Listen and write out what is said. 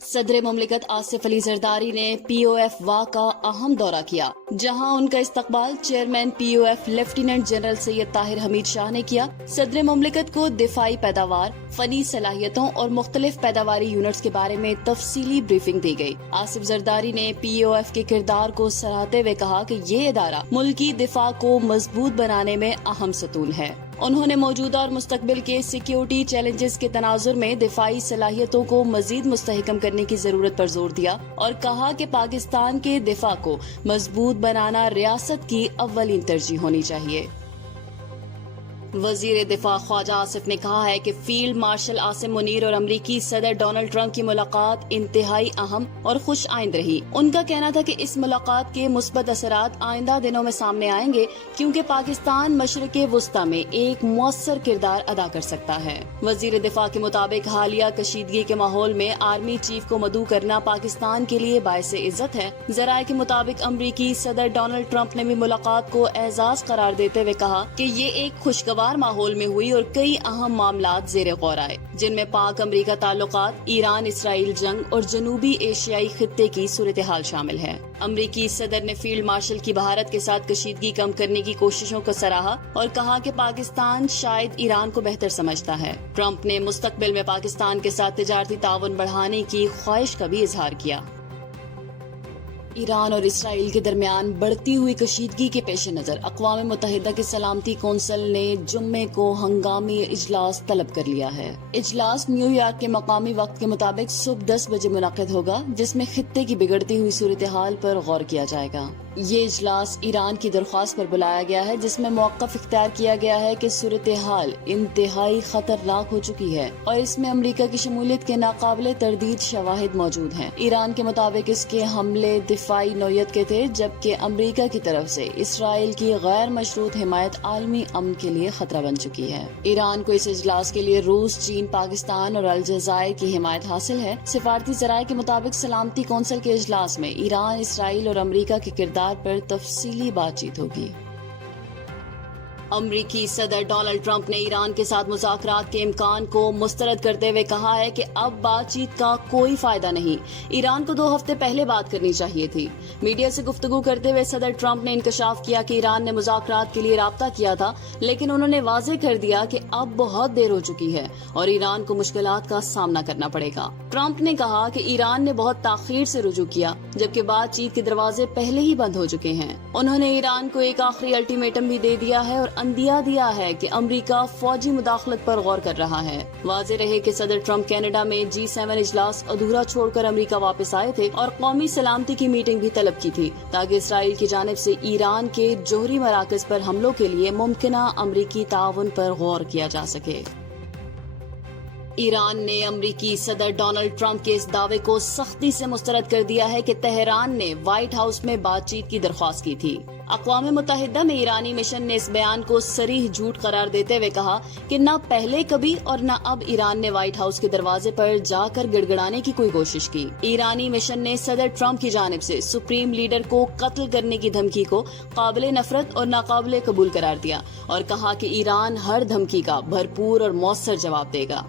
صدر مملکت آصف علی زرداری نے پی او ایف واہ کا اہم دورہ کیا، جہاں ان کا استقبال chairman P O F lieutenant general Syed Tahir Hamid Shah نے کیا۔ صدر مملکت کو دفاعی پیداوار، فنی صلاحیتوں اور مختلف پیداواری یونٹس کے بارے میں تفصیلی بریفنگ دی گئی۔ آصف زرداری نے پی او ایف کے کردار کو سراہتے ہوئے کہا کہ یہ ادارہ ملکی دفاع کو مضبوط بنانے میں اہم ستون ہے۔ انہوں نے موجودہ اور مستقبل کے سیکیورٹی چیلنجز کے تناظر میں دفاعی صلاحیتوں کو مزید مستحکم کرنے کی ضرورت پر زور دیا اور کہا کہ پاکستان کے دفاع کو مضبوط بنانا ریاست کی اولین ترجیح ہونی چاہیے۔ وزیر دفاع خواجہ آصف نے کہا ہے کہ فیلڈ مارشل عاصم منیر اور امریکی صدر ڈونلڈ ٹرمپ کی ملاقات انتہائی اہم اور خوش آئند رہی۔ ان کا کہنا تھا کہ اس ملاقات کے مثبت اثرات آئندہ دنوں میں سامنے آئیں گے، کیونکہ پاکستان مشرق وسطی میں ایک مؤثر کردار ادا کر سکتا ہے۔ وزیر دفاع کے مطابق حالیہ کشیدگی کے ماحول میں آرمی چیف کو مدعو کرنا پاکستان کے لیے باعث عزت ہے۔ ذرائع کے مطابق امریکی صدر ڈونلڈ ٹرمپ نے بھی ملاقات کو اعزاز قرار دیتے ہوئے کہا کہ یہ ایک خوشگوار ماحول میں ہوئی اور کئی اہم معاملات زیر غور آئے، جن میں پاک امریکہ تعلقات، ایران اسرائیل جنگ اور جنوبی ایشیائی خطے کی صورتحال شامل ہے۔ امریکی صدر نے فیلڈ مارشل کی بھارت کے ساتھ کشیدگی کم کرنے کی کوششوں کو سراہا اور کہا کہ پاکستان شاید ایران کو بہتر سمجھتا ہے۔ ٹرمپ نے مستقبل میں پاکستان کے ساتھ تجارتی تعاون بڑھانے کی خواہش کا بھی اظہار کیا۔ ایران اور اسرائیل کے درمیان بڑھتی ہوئی کشیدگی کے پیش نظر اقوام متحدہ کی سلامتی کونسل نے جمعے کو ہنگامی اجلاس طلب کر لیا ہے۔ اجلاس نیو یارک کے مقامی وقت کے مطابق صبح 10 بجے منعقد ہوگا، جس میں خطے کی بگڑتی ہوئی صورتحال پر غور کیا جائے گا۔ یہ اجلاس ایران کی درخواست پر بلایا گیا ہے، جس میں موقف اختیار کیا گیا ہے کہ صورتحال انتہائی خطرناک ہو چکی ہے اور اس میں امریکہ کی شمولیت کے ناقابل تردید شواہد موجود ہیں۔ ایران کے مطابق اس کے حملے دفاعی نوعیت کے تھے، جبکہ امریکہ کی طرف سے اسرائیل کی غیر مشروط حمایت عالمی امن کے لیے خطرہ بن چکی ہے۔ ایران کو اس اجلاس کے لیے روس، چین، پاکستان اور الجزائر کی حمایت حاصل ہے۔ سفارتی ذرائع کے مطابق سلامتی کونسل کے اجلاس میں ایران، اسرائیل اور امریکہ کے کردار پر تفصیلی بات چیت ہوگی۔ امریکی صدر ڈونلڈ ٹرمپ نے ایران کے ساتھ مذاکرات کے امکان کو مسترد کرتے ہوئے کہا ہے کہ اب بات چیت کا کوئی فائدہ نہیں، ایران کو 2 ہفتے پہلے بات کرنی چاہیے تھی۔ میڈیا سے گفتگو کرتے ہوئے صدر ٹرمپ نے انکشاف کیا کہ ایران نے مذاکرات کے لیے رابطہ کیا تھا، لیکن انہوں نے واضح کر دیا کہ اب بہت دیر ہو چکی ہے اور ایران کو مشکلات کا سامنا کرنا پڑے گا۔ ٹرمپ نے کہا کہ ایران نے بہت تاخیر سے رجوع کیا، جبکہ بات چیت کے دروازے پہلے ہی بند ہو چکے ہیں۔ انہوں نے ایران کو ایک آخری الٹیمیٹم بھی دے دیا ہے اور اندیہ دیا ہے کہ امریکہ فوجی مداخلت پر غور کر رہا ہے۔ واضح رہے کہ صدر ٹرمپ کینیڈا میں G7 اجلاس ادھورا چھوڑ کر امریکہ واپس آئے تھے اور قومی سلامتی کی میٹنگ بھی طلب کی تھی، تاکہ اسرائیل کی جانب سے ایران کے جوہری مراکز پر حملوں کے لیے ممکنہ امریکی تعاون پر غور کیا جا سکے۔ ایران نے امریکی صدر ڈونلڈ ٹرمپ کے اس دعوے کو سختی سے مسترد کر دیا ہے کہ تہران نے وائٹ ہاؤس میں بات چیت کی درخواست کی تھی۔ اقوام متحدہ میں ایرانی مشن نے اس بیان کو صریح جھوٹ قرار دیتے ہوئے کہا کہ نہ پہلے کبھی اور نہ اب ایران نے وائٹ ہاؤس کے دروازے پر جا کر گڑگڑانے کی کوئی کوشش کی۔ ایرانی مشن نے صدر ٹرمپ کی جانب سے سپریم لیڈر کو قتل کرنے کی دھمکی کو قابل نفرت اور ناقابل قبول قرار دیا اور کہا کہ ایران ہر دھمکی کا بھرپور اور مؤثر جواب دے گا۔